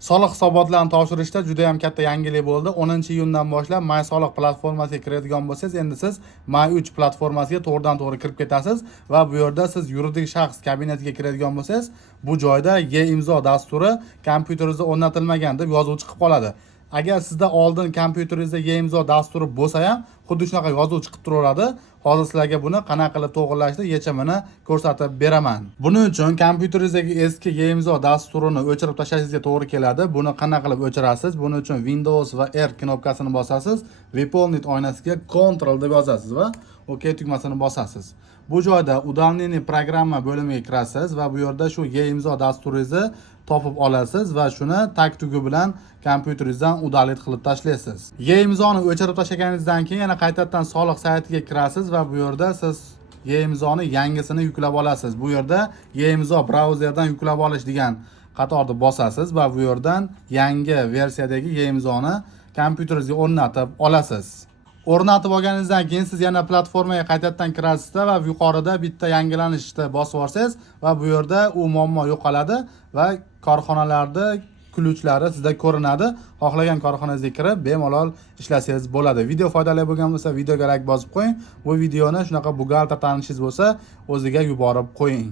Soliq hisobotlarini topshirishda juda ham katta yangilik bo'ldi. 10-iyundan boshlab MySoliq platformasiga kiradigan bo'lsangiz, endi siz My3 platformasiga to'g'ridan-to'g'ri kirib ketasiz va bu yerda siz yuridik shaxs kabinetiga kiradigan bo'lsangiz, bu joyda e-imzo dasturi kompyuteringizda o'rnatilmagan deb yozuv chiqib qoladi. Agar sizda oldin kompyuteringizda e-imzo dasturi bo'lsa ham, xuddi shunaqa yozuv chiqib turaveradi. Hozir sizlarga buni qanaqa qilib to'g'rilashni yechimini ko'rsatib beraman. Buning uchun kompyuteringizdagi eski e-imzo dasturini o'chirib tashlashingizga to'g'ri keladi. Buni qanaqa qilib o'chirasiz? Buning uchun Windows va R knopkasini bosasiz. Выполнить oynasiga Ctrl deb yozasiz va OK tugmasini bosasiz. Bu joyda Удаление programma bo'limiga kirasiz va bu yerda shu e-imzo dasturingizni topib olasiz va shuni tag tugi bilan kompyuteringizdan udalit qilib tashlaysiz. E-imzoni o'chirib tashlaganingizdan keyin yana qaytadan soliq saytiga kirasiz va bu yerda siz e-imzoni yangisini yuklab olasiz. Bu yerda e-imzo brauzerdan yuklab olish degan qatorni bosasiz va bu yerdan yangi versiyadagi e-imzoni kompyuteringizga o'rnatib olasiz. O'rnatib olganingizdan keyin siz yana platformaga qaytadan kirasiz va yuqorida bitta yangilanishni bosib olsangiz va bu yerda u muammo yo'qoladi va korxonalarda ключlari sizda ko'rinadi. Xohlagan korxonangizga kirib bemalol ishlasangiz bo'ladi. Video foydali bo'lgan bo'lsa videoga like bosib qo'ying. Bu videoni shunaqa buxgalter tanishingiz bo'lsa o'ziga yuborib qo'ying.